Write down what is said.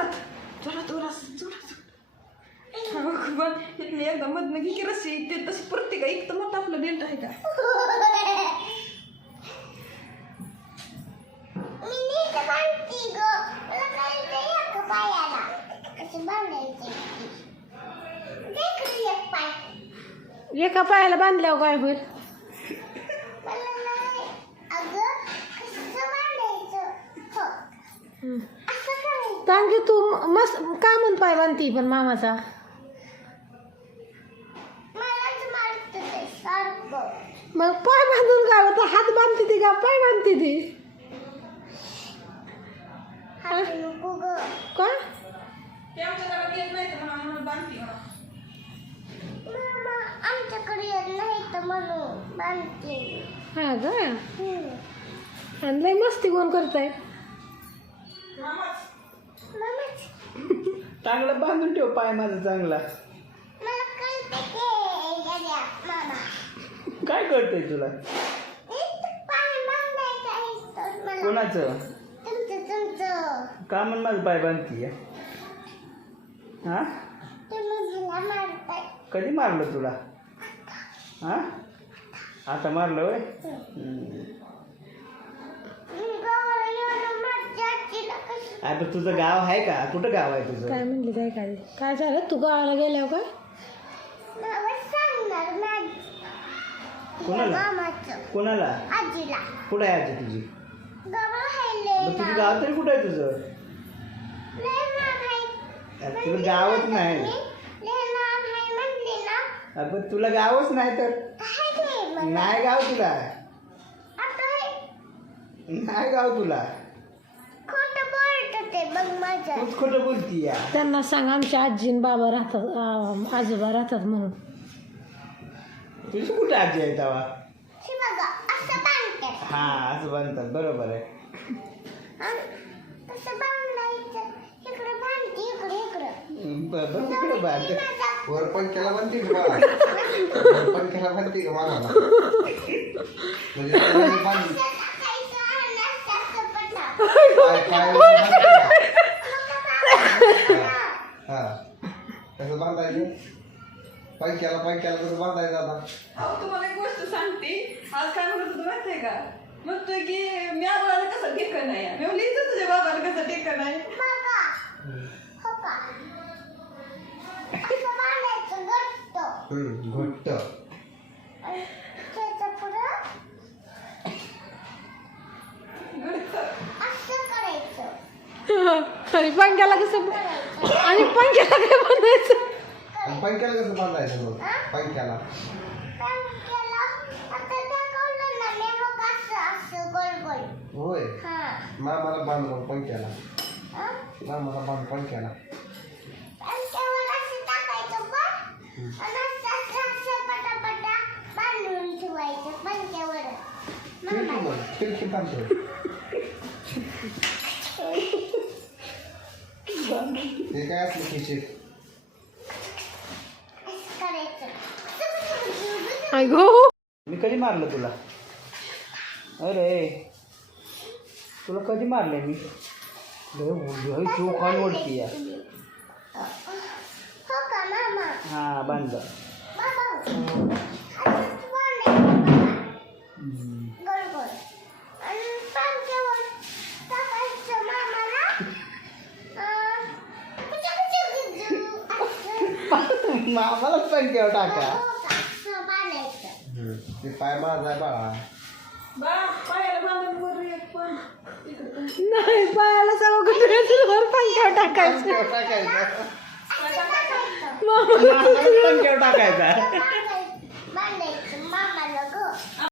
जोरात जोरात अगं, भगवान इथली एकदा मधनं घे की रस्सी ते तशी प्रत्येक एक तर मग आपलं डेल्ट आहे का मी नीट बांधते ग मला कळतं एक पायाला कसं बांधायचं देख एक पाय एका पायाला बांधल्यावर काय होईल मला नाही अगं कसं बांधायचं हो हं. की तू मस्त का म्हण पाय बांधती पण मामाचा? मग पाय बांधून काय होतं हात बांधते ती का? पाय बांधते ती. का? ते आमच्या घरात येत नाही तर म्हणून आम्हाला बांधते म्हणा. मामा आमच्याकडे येत नाही तर म्हणून बांधते. हा का. आणि लय मस्ती कोण करताय? चांगलं बांधून ठेव पाय माझा चांगला. काय कळतंय तुला? कोणाचं? का म्हण माझं पाय बांधतीय? हा? कधी मारलं तुला? हा? आता मारलं होय? आता तुझं गाव आहे का? कुठं गाव आहे काय तुझं म्हणली काय काय? काय झालं? तू गावाला गेल्यावर काय माझ्या कोणाला? कोणाला? आजीला. कुठं आहे आजी तुझी? मग तुझं गाव तरी कुठं आहे तुझं? अरे तुला गावच नाही. अगं तुला गावच नाही तर? नाही गाव तुला. नाही गाव तुला. बोलत ते बघ माझं. तूच खोटं बोलती या. त्यांना सांग आमच्या आजी आणि बाबा राहतात आ, आजोबा राहतात म्हणून. तुझी कुठं आजी आहे तेव्हा? हे बघा असं बांधते हा असं बांधतात बरोबर आहे. कसं बांधायचं. इकडे बांधते इकडे इकडं. ब- बघ तिकडं बांध. माझा वर पंख्याला बनते का? बा वर पंख्याला बनते का मला म्हणजे त्याला मी बांध- टाकायचं आणि असं पटा पाय पाय वर बांधते का? हा बांधायचं पंख्याला पंख्याला कसं बांधायचं आता अहो तुम्हाला एक गोष्ट सांगते. आज काय म्हणत होतो माहितीये का? म्हणतोय की मी आबाला कसं टेकन नाही मी म्हणली "इथं तुझ्या बाबाला कसं टेकन हो घट्ट. हम्म, घट्ट. आणि पंख्याला कसं आणि पंख्याला काय बनायचं आणि पंख्याला कसं बांधायचं मग? पंख्याला. होय? हा. मामाला बांध मग पंख्याला? मामाला बांध पंख्याला. खिडकी मग? खिडकी बांधतो हे काय असलं खिशीत असं करायचं आई गो मी कधी मारलं तुला? अरे. तुला कधी मारलंय मी? जीव खाऊन ओढती या हो का मामा? हा बांध. बाबा असंच बांधायचं बघा. गोल गोल आणि पंख्यावर टाकायचं मामाला. अं, कुचू कुचू कुचू असं मामालाच पंख्यावर टाका. हो बांधायचं ते पाय माझा आहे बाळा. नाही पायाला सगळं कुठे वर पंख्यावर टाकायचं. पंख्यावर टाकायचं? मामा पंख्यावर टाकायचा.